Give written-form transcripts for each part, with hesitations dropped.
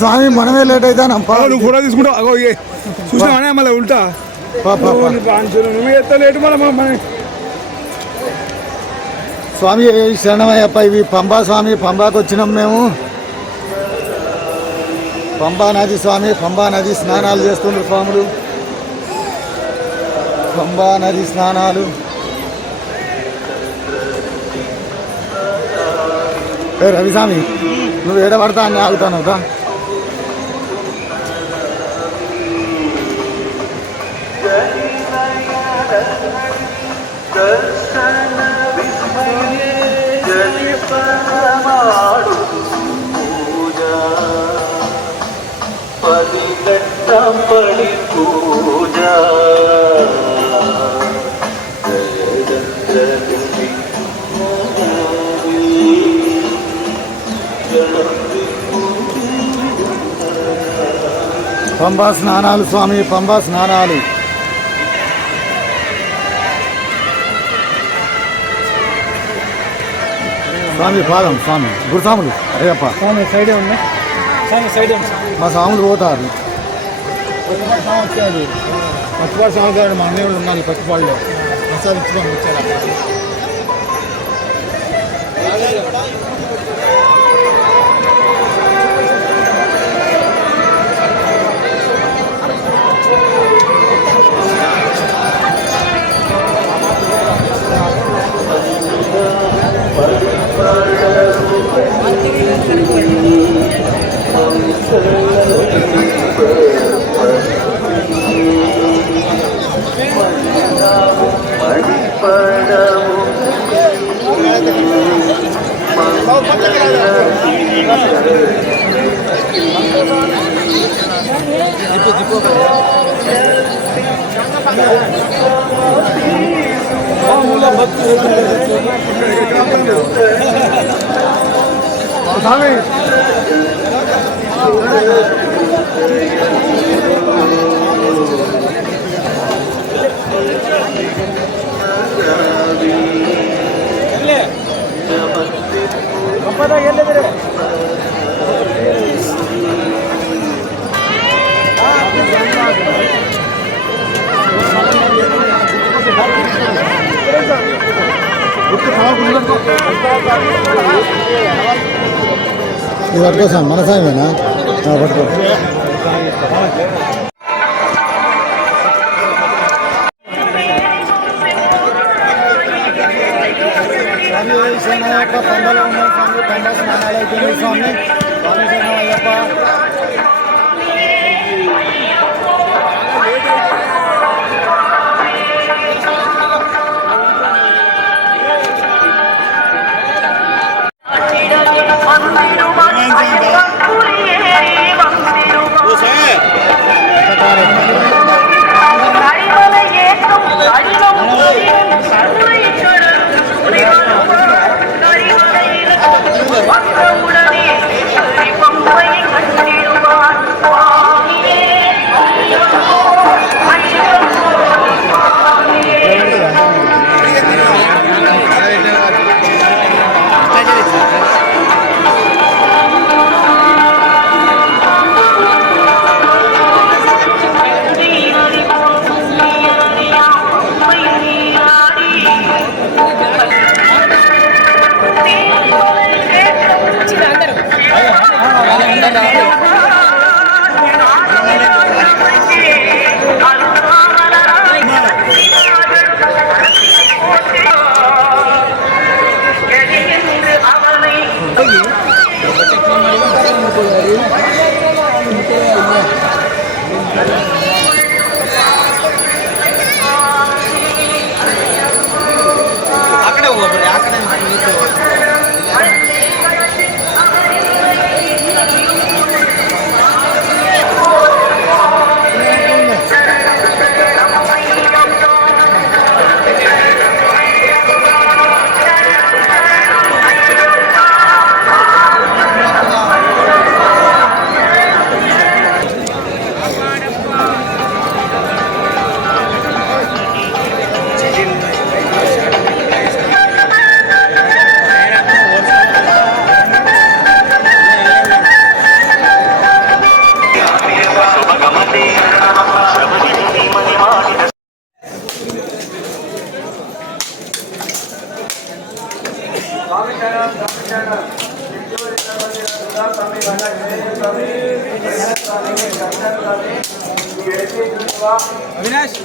స్వామి మనమే లేట్ అయితే నువ్వు ఫోటో తీసుకుంటావు చూసినావా మళ్ళీ ఉల్టా నువ్వు ఎంత లేటు మళ్ళీ స్వామి శరణమయ్యప్ప. ఇవి పంబా స్వామి, పంబాకు వచ్చినాం మేము. పంబా నది స్వామి, పంబా నది స్నానాలు చేస్తున్నారు స్వాములు. పంబా నది స్నానాలు. రవిస్వామి నువ్వు ఏడబడతా అని ఆగుతాను కదా. పంబా స్నానాలు స్వామి, పంబా స్నానాలు. స్వామి పాదం స్వామి, గురుస్వాములు అయ్యప్ప స్వామి సైడే ఉన్నాయి. స్వామి సైడ్ మా స్వాములు పోతారు. వచ్చాడు పచ్చిపాడు స్వామి గారు మా అన్నయ్య ఉన్నారు పచ్చిపాడులో ప్రసాద్ ఇచ్చుకొని వచ్చారు. ఇది పట్టుకో సార్, మన సాయమేనా? పట్టుకో. పండలో ఉన్నాం స్వామి, పండ స్నానాలు అవుతుంది స్వామి. స్వామి శరణమయ్యప్ప. உடனே అవినాష్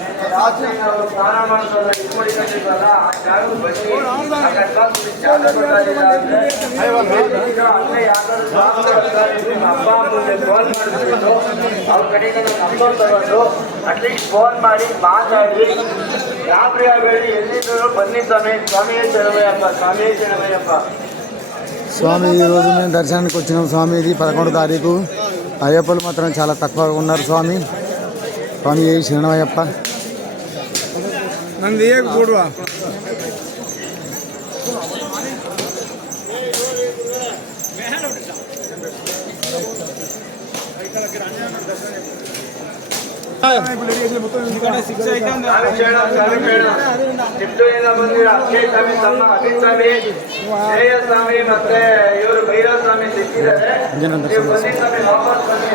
ಅಟ್ಲೀಸ್ಟ್ ಫೋನ್ ಮಾಡಿ ಮಾತಾಡಿ ಗಾಬರಿ ಆಗಬೇಡಿ, ಎಲ್ಲಿದ್ರು ಬನ್ನಿ ಸ್ವಾಮಿ. ಸ್ವಾಮಿಯೇ ಶರಣಮಯ್ಯಪ್ಪ, ಸ್ವಾಮಿಯೇ ಶರಣಮಯ್ಯಪ್ಪ. స్వామి ఈరోజు మేము దర్శనానికి వచ్చినాం స్వామి. ఇది 11వ తారీఖు. అయ్యప్పలు మాత్రం చాలా తక్కువగా ఉన్నారు స్వామి. స్వామి ఏ శరణమయ్యప్ప. నంది కూడవా ಸ್ವಾಮಿ ಮತ್ತೆ ಇವರು ಭೈರವ ಸ್ವಾಮಿ ಸಿಕ್ಕಿದ್ದಾರೆ. ನೀವು ಬನ್ನಿ ಸ್ವಾಮಿ, ವಾಪಸ್ ಬನ್ನಿ.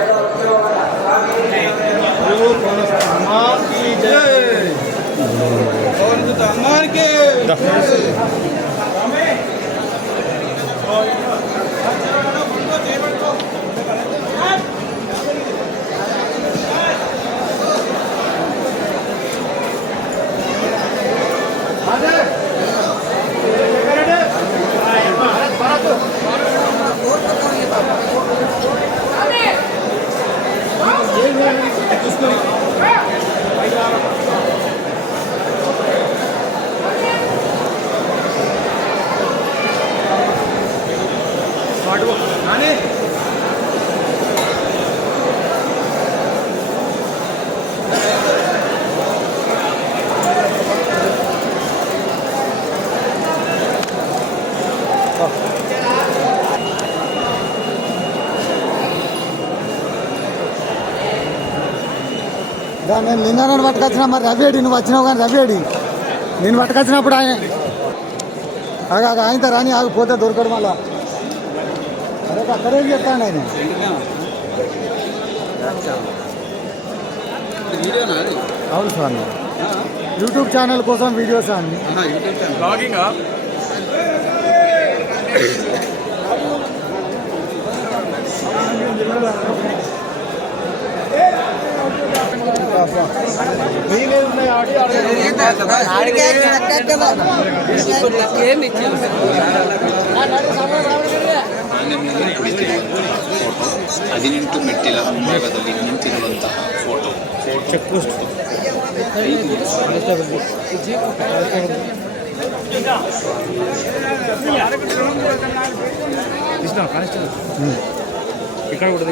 నేను లింగాన్ని పట్టుకొచ్చిన, మరి రవిడి నువ్వు వచ్చినావు కానీ రవిడి నేను పట్టుకొచ్చినప్పుడు ఆయన ఆయనతో రాని ఆగిపోతే దొరకడు మళ్ళా. అరే అక్కడే చెప్తాను ఆయన. అవును స్వామి, యూట్యూబ్ ఛానల్ కోసం వీడియోస్ అండి. ಹದಿನೆಂಟು ಮೆಟ್ಟಿಲ ಮುಂಭಾಗದಲ್ಲಿ ನಿಂತಿರುವಂತಹ ಫೋಟೋ ಚೆಕ್ ಪೋಸ್ಟ್ ఇక్కడ కూడా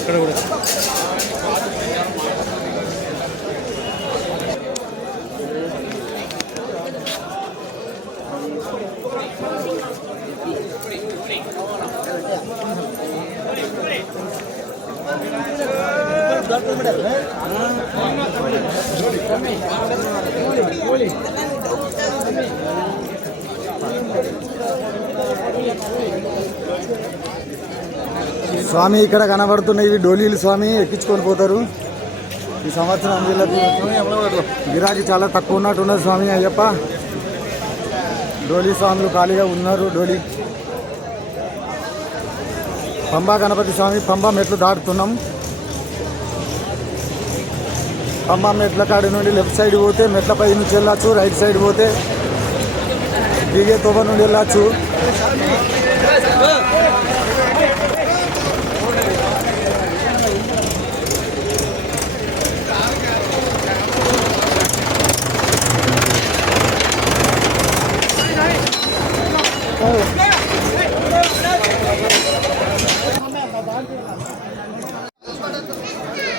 ఇక్కడ కూడా స్వామి ఇక్కడ కనబడుతున్న ఇవి డోలీలు స్వామి, ఎక్కించుకొని పోతారు. ఈ సంవత్సరం వీళ్ళకి గిరాకీ చాలా తక్కువ ఉన్నట్టున్నది స్వామి. అయ్యప్ప డోలీ స్వాములు ఖాళీగా ఉన్నారు. డోలీ పంబా గణపతి స్వామి పంబా మెట్లు దాటుతున్నాం. పంబా మెట్ల కాడి నుండి లెఫ్ట్ సైడ్ పోతే మెట్ల పై నుంచి వెళ్ళచ్చు, రైట్ సైడ్ పోతే దిగే తోబ నుండి వెళ్ళచ్చు.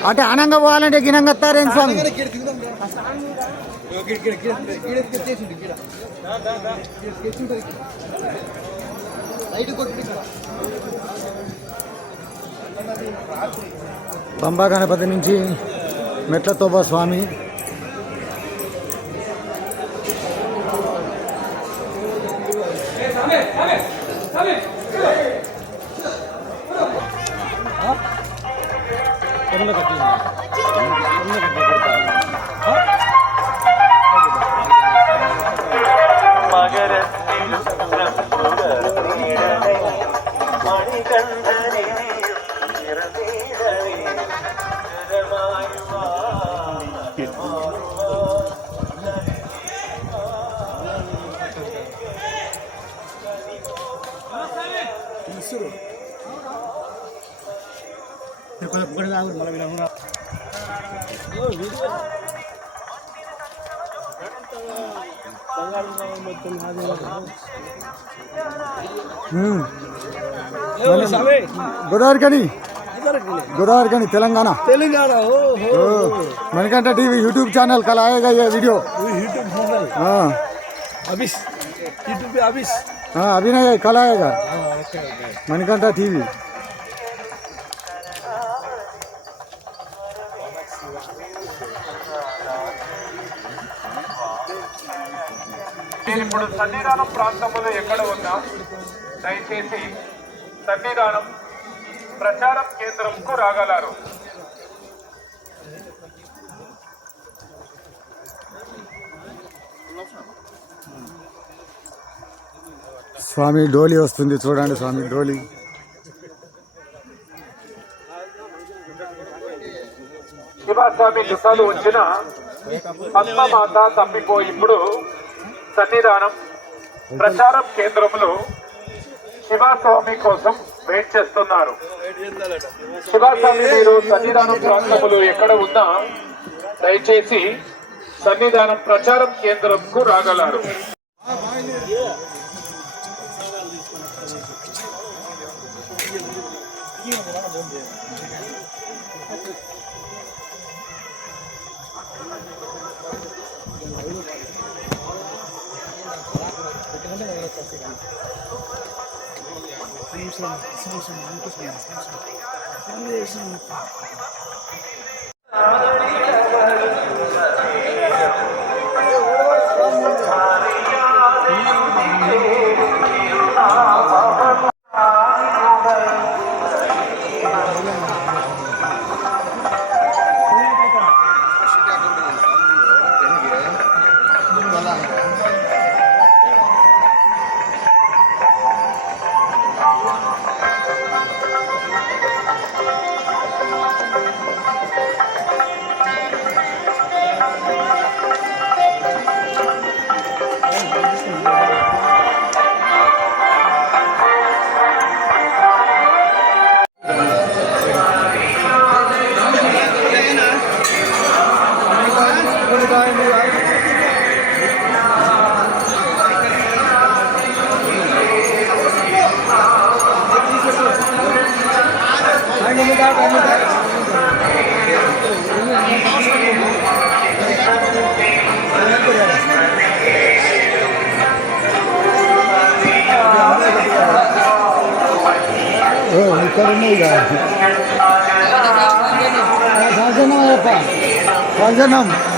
అంటే ఆనంగా పోవాలంటే గినంగా వస్తారేం స్వామి? పంబా గణపతి నుంచి మెట్ల తోబా స్వామి. మగర మణికంఠని నిరవీడవి జరమాయువా Godavari Telangana Manikanth TV YouTube channel कल आएगा ये वीडियो यूट्यूब चैनल हाँ अभिष यूट्यूब पे अभिष हाँ अभी नहीं कल आएगा मणिकंठ टीवी నేను ఇప్పుడు సన్నిధానం ప్రాంతంలో ఎక్కడ ఉన్నా దయచేసి సన్నిధానం ప్రచారం కేంద్రంకు రాగలరు. స్వామి డోలి వస్తుంది చూడండి స్వామి డోలి శివస్వామి దుఃఖాలు వచ్చిన పద్మమాత తప్పిపోయి ఇప్పుడు సన్నిధానం ప్రచారం కేంద్రంలో శివస్వామి కోసం వెయిట్ చేస్తున్నారు. శివస్వామి మీరు సన్నిధానం ప్రాంతములు ఎక్కడ ఉన్నా దయచేసి సన్నిధానం ప్రచారం కేంద్రంకు రాగలరు. Sanjanam.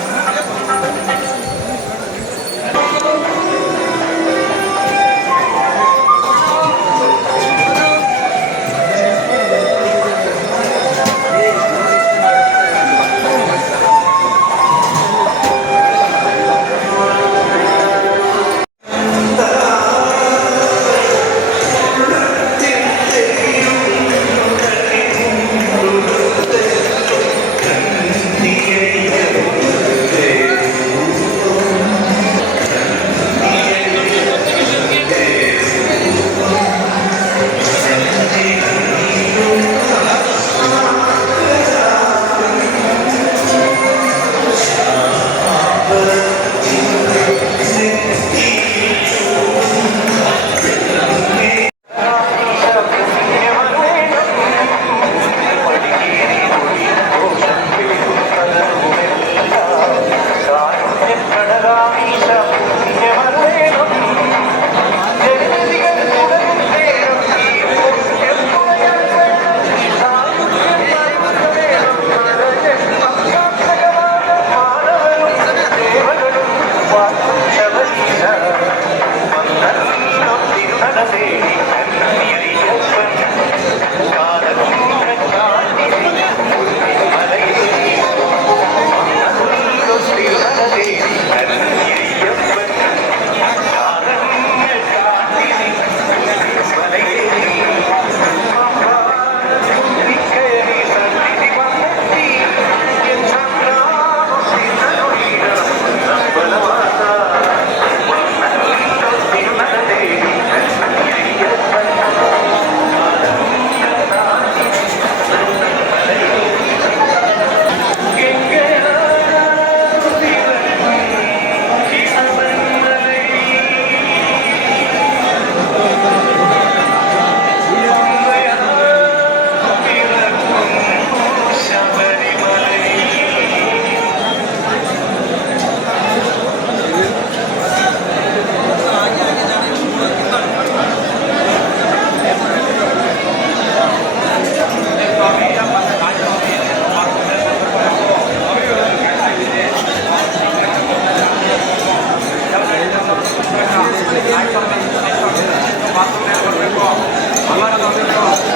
శ్రీరామ